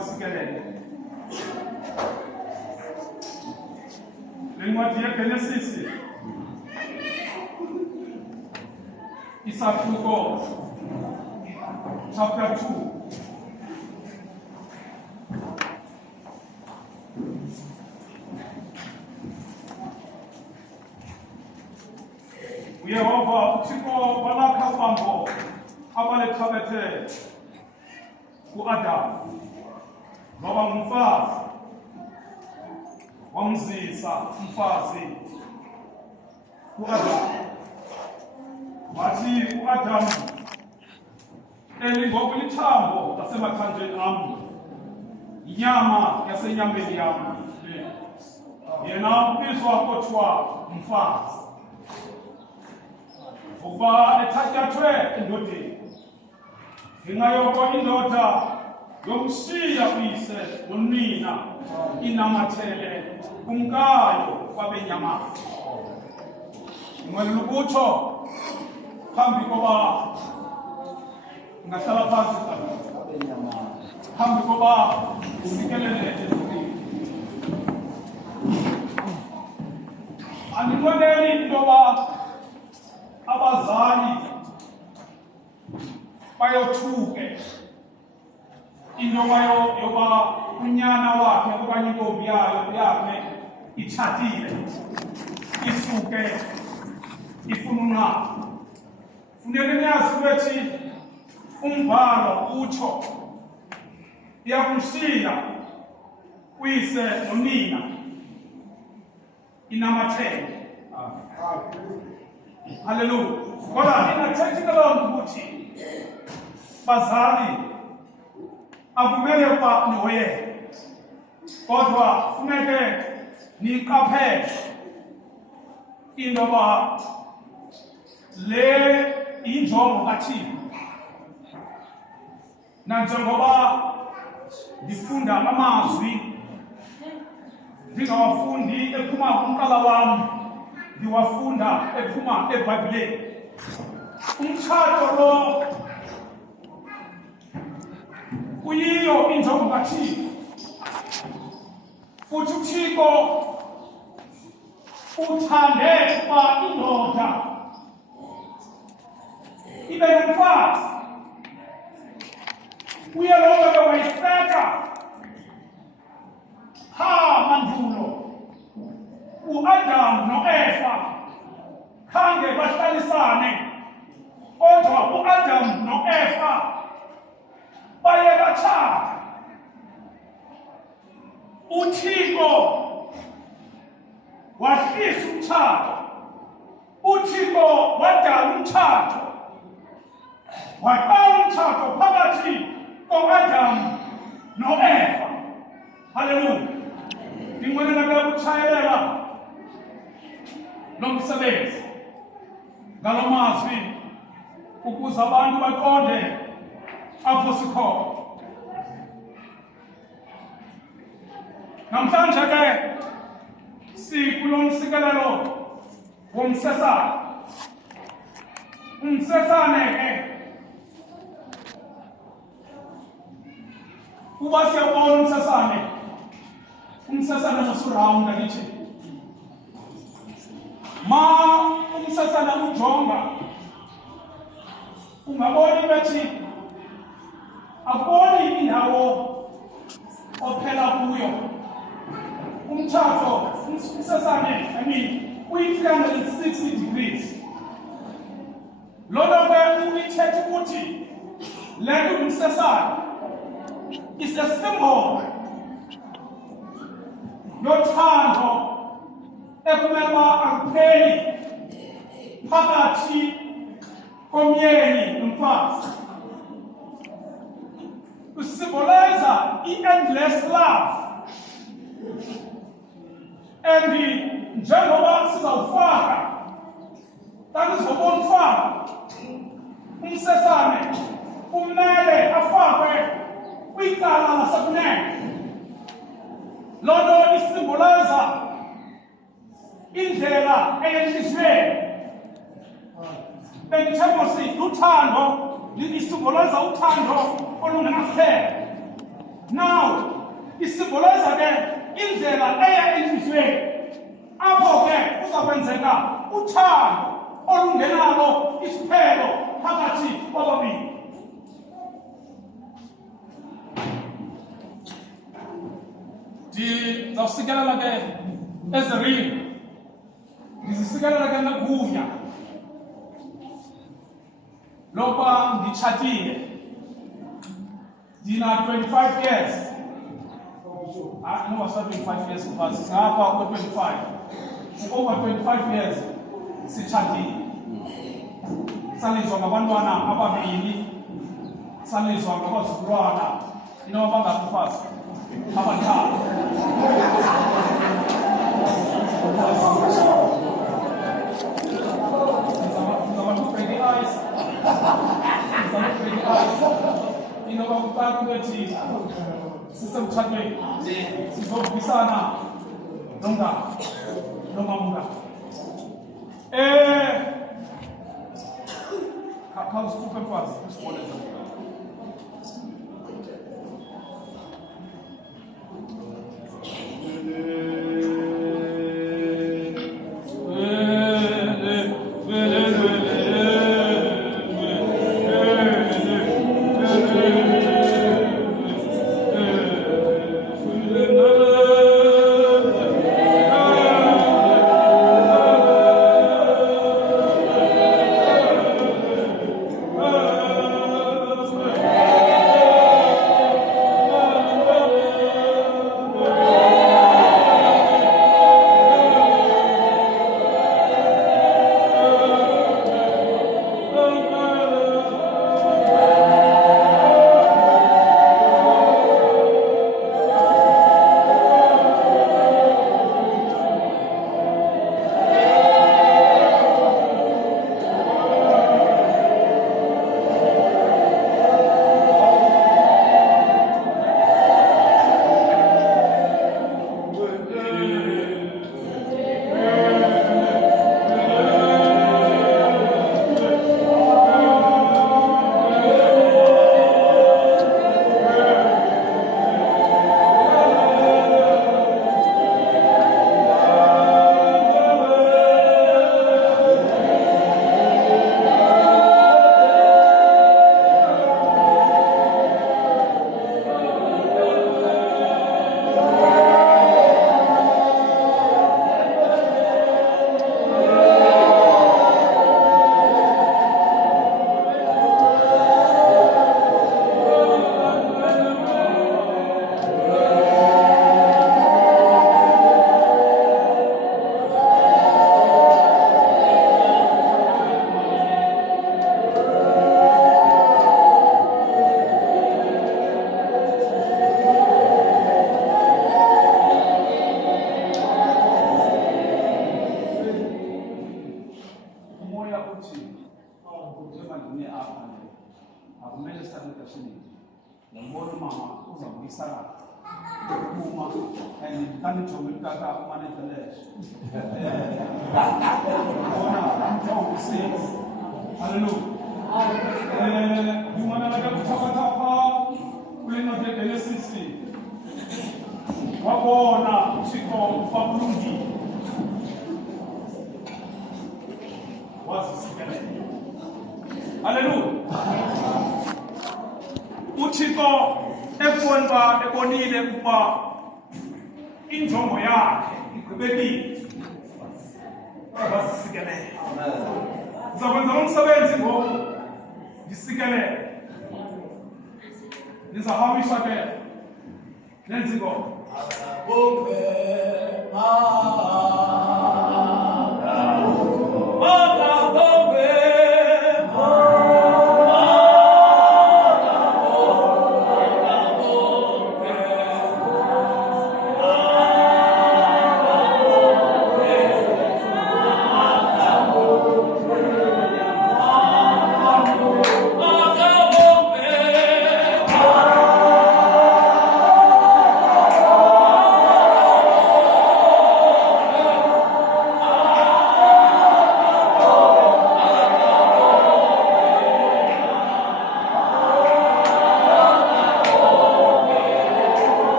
Usikelelo. Lencwadi yeGenesisi isahluko chapter 2. Uyehova uThixo walakha ubambo abalethabethe ku-Adamu ngoba ngumfazi wamzisa umfazi ku-Adamu. Wathi u-Adamu elingokuyithambo lasemathanjeni ami, inyama yasenyameni yami, yena ubizwa kuthiwa umfazi ukuba ethatyathwe endodeni. Ngenxa yoko indoda yomshiya uyise nonina inamathele kumkayo kwabenyamana. Ngicela ukutsho phambi koba ngahlala phansi phambi koba usikelele ezulwini. Andinqweneli intoba abazali bayothuke intoba yoba unyana wakhe okanye intombi yakhe itshatile isuke ifuna unqaba. Funeka niyazi ukuthi umbhalo utsho iyakumshiya uyise nonina inamathele. Hallelujah. Kodwa ingathethi loo nto ukuthi bazali akumele ukuba nihoyeke, kodwa funeke niyiqaphele intoba le injongo kaThixo. Nanjengoba ndifunda amazwi ndingawafundi ephuma kumqala wam, ndiwafunda ephuma eBhayibhileni. Umtshato lo uyiyo injongo kaThixo, futhi uThixo uthande ukuba indoda ibe nomfazi. Uye lowo bewayiseka mandulo u-Adamu no-Eva khange bahlalisane, kodwa u-Adamu no-Eva baye batshata. uThixo wahlisa umtshato, uThixo wadala umtshato, waqala umtshato phakathi ko-Adamu no-Eva. Hallelujah. Ndinqwenela ukutshayelela lo msebenzi ngalo mazwi ukuze abantu baqonde apho sikhona. Namhlanje ke sikulo msikelelo womsesane. Umsesane ke kuba siyabona umsesane musuround akithi ma umsesane ujonga ungaboni bethi akuboni indawo ophela kuyo. Umtshato umsesane uyi-360 degrees. Lolo ke elithetha ukuthi le nto ngumsesane is a symbol yothando ekumele akupheli phakathi komyeni nomfazi. To symbolize endless love. And njengoba sizawufaka kanti sizobona ufaka umsesane kumele afakwe kwicala lasekunene. Loo nto isimboliza indlela eyenhliziyweni. Bendithe luthando isimboliza uthando olungenahlelo. Now isimboliza ke indlela eya enhliziyweni apho ke kuzakwenzeka uthando olungenalo isiphelo phakathi kwababili. Ndizawusikelela ke ezerini, ndizisikelela ke negunya lokuba nditshatile. Ndina 25 years. No, 25 years because ngapha kwe-25. Over 25 years sitshatile. Salizwa ngabantwana ababili, salizwa ngabazukulwana abangaphansi abathathu. Bakupaka ukuthi sisemthathweni sizobisana nomamula. Khawusikhuphe mfazi usibone uThixo ebonile ukuba injongo yakhe igqibekile. Wasisikelela. Sizakwenza umsebenzi ngoku Usikelelo. Nizahamisha ke. Let's go.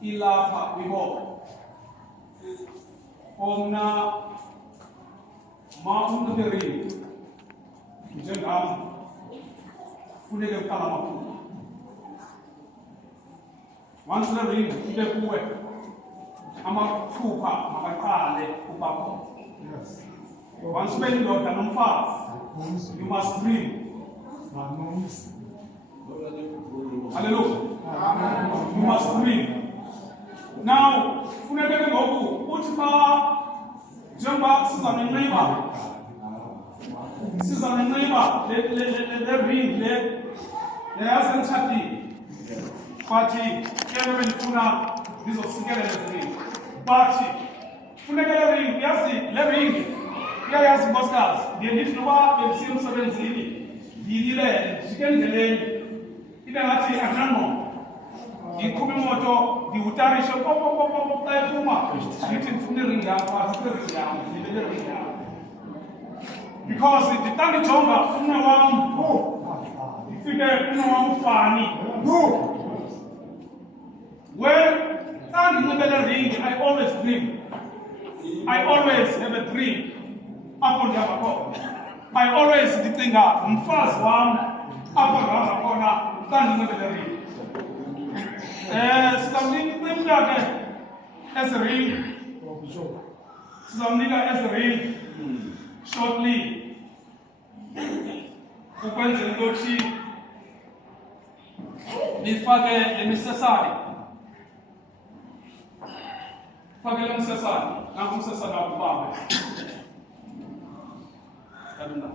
Ilapha wibo omna maunderi njengam funeke ukala maphupha once the ring ibe kuwe amaphupha makaqale ubakho once ube indoda nomfazi you must dream. Hallelujah. You must dream. Now, funeke ngoku uthi xa njengoba sizanenxiba le ring le yasemtshatweni bathi ke bendifuna ndizosikelela ring bathi funeke le ring yazi le ring iyayazi nkosikazi ndiye ndithi noba bendisiya emsebenzini ndiyilile ndijike endleleni ibe ngathi akunangqondo ndiqhuba imoto ndiwutarishe xa ephuma ndithi ndifuna iring yakho iring yam ndibele ring yam because xa ndijonga umnwe wam ndifike umnwe wam ufani when xa ndinxibele ring I always dream. I always have a dream apho ndihamba khona. I always ndicinga umfazi wam apho ndihamba khona xa ndinxibele ring. Sizamnika ke ezi ring. Sizamnika ezi ring shortly. Ukwenzela into yokuthi nifake le misesane. Fake le msesane. Nanku umsesane wakubambe. Kalula.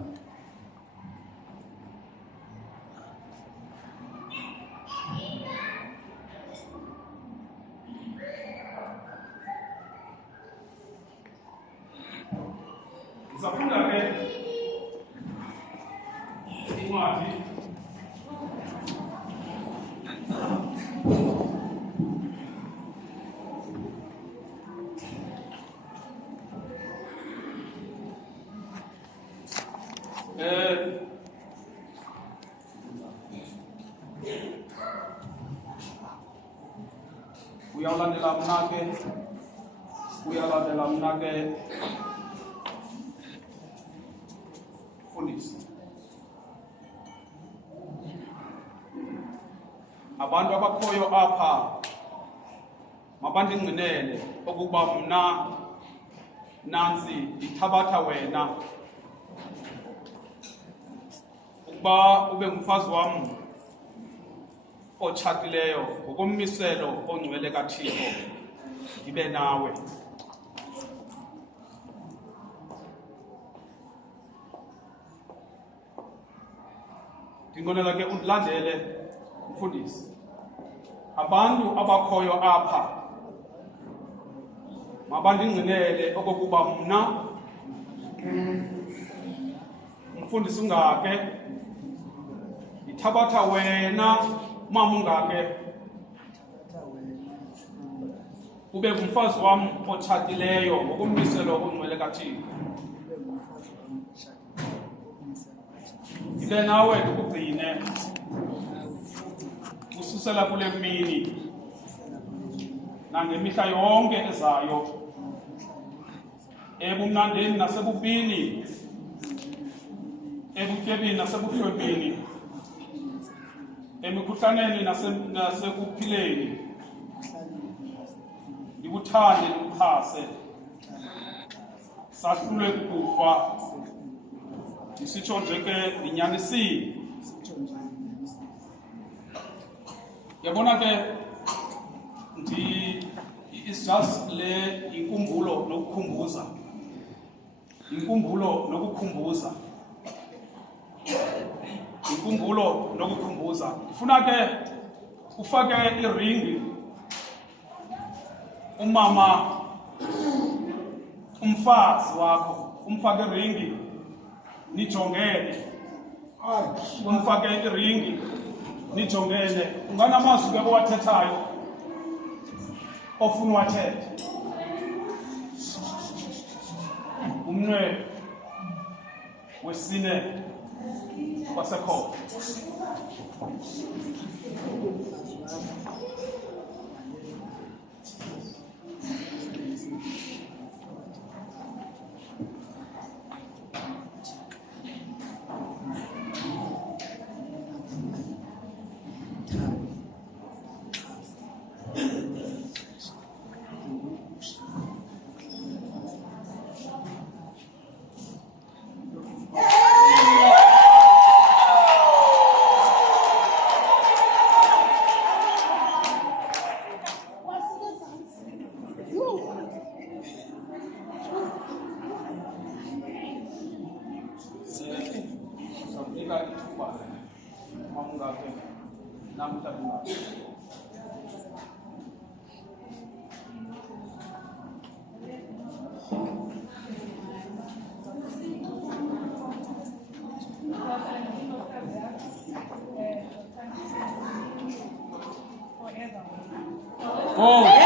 Zafunda ke incwadi uyawulandela mna ke uyalandela mna ke fundisi. Abantu abakhoyo apha mabandingqinele okuba mna nansi ndithabatha wena ukuba ube ngumfazi wam otshatileyo ngokommiselo ongcwele kaThixo ndibe nawe. Ndinqwenela ke undilandele mfundisi. Abantu abakhoyo apha mabandingqinele okokuba mna umfundisi uNgake ndithabatha wena mama uNgake ube ngumfazi wam otshatileyo ngokommiselo ongcwele kaThixo ndibe nawe ndikugcine ususela kule mini nangemihla yonke ezayo, ebumnandeni nasebubini, ebutyebini nasebuhlwebini, emikhuhlaneni nasekuphileni. Ndikuthande ndikuxhase, sahlulwe kukufa, ndisitsho nje ke ndinyanisile. Yabona ke it's just le inkumbulo nokukhumbuza. Inkumbulo nokukhumbuza. Inkumbulo nokukhumbuza. Ndifuna ke ufake iringi umama umfazi wakho, umfake iringi nijongene. Umfake iringi nijongene. Unganamazwi ke owathethayo ofuna wathethe. Umnwe wesine wasekho. Oh.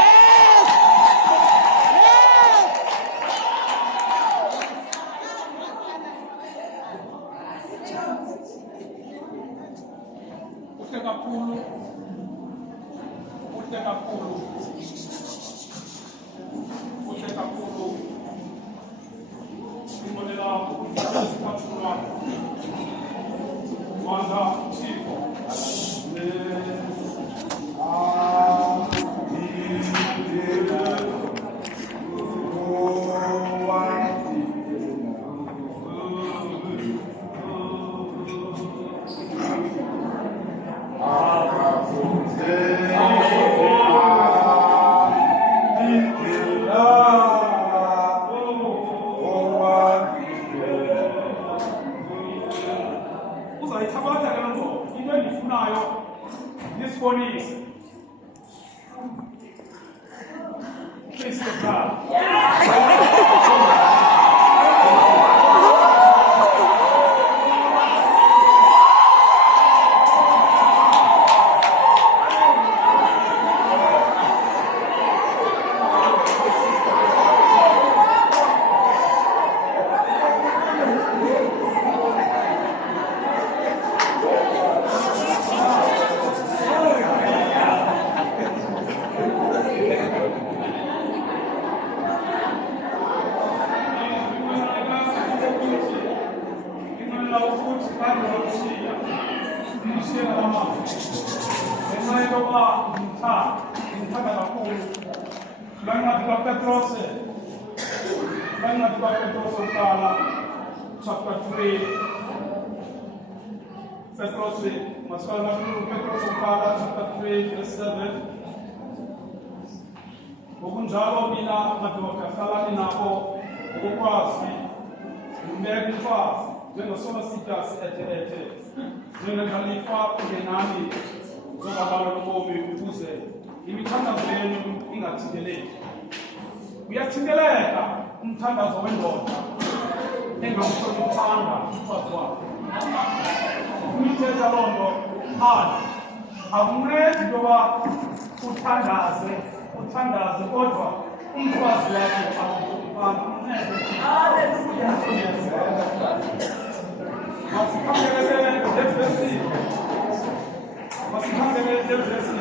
Please step up. kade wakushiya nishiye ngamazwi ngenxa yokuba ngimthanda kakhulu lancwadi kaPetrose uqala chapter 3 Petrose uqala chapter 3 verse 7 ngokunjalo nina madoda hlalani nabo ukukwazi umbeke umfazi njengoSomasitas ethe njengekhalifa kungenani zobalalo lobomi ukuze imithandazo yenu ingathinteleki. Uyathinteleka umthandazo wendoda engamhloniphanga umfazi wakhe. Umithetha loo nto phandle akuncedi intoba uthandaze kodwa umfazi wakhe akumhloniphanga uncede. Haleluya. Masikhangele levesi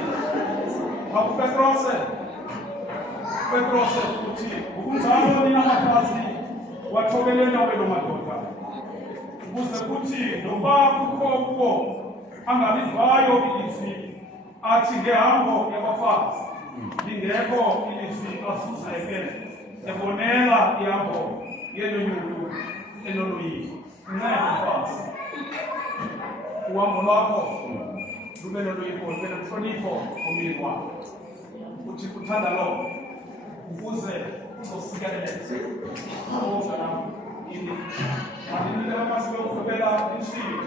Petrose uthi ngokunjalo nina bafazi wathobelena welo madoda ukuze kuthi noba kukho kuwo angalivayo ilizwi athi ngehambo yabafazi lingekho ilizwi asuzeke ebonela ihambo yelonyulu enoloyiko. Nceda mfazi uhambo lwakho lube noloyiko, lube nomhlonipho komyeni wakho. Uthi kuthanda lo ukuze uzosikeleleza ini mandinike amazwi okugqibela inshilo,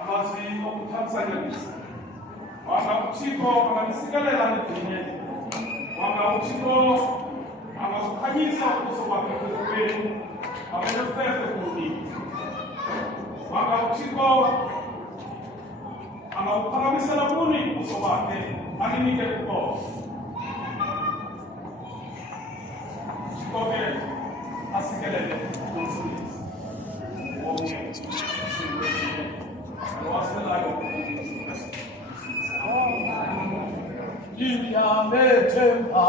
amazwi okuthamsanyanisa. Wanga uThixo anganisikelela ngedinye, wanga uThixo angakukhanyisa ubuso bakhe phezu kwenu, abenefefe kuni. Wanga uThixo angawuphakamisela kuni ubuso bakhe, aninike uqobo. Uthixo ke asikelele umsindisi wonke usinkwethile nowaselayo ngiyamethemba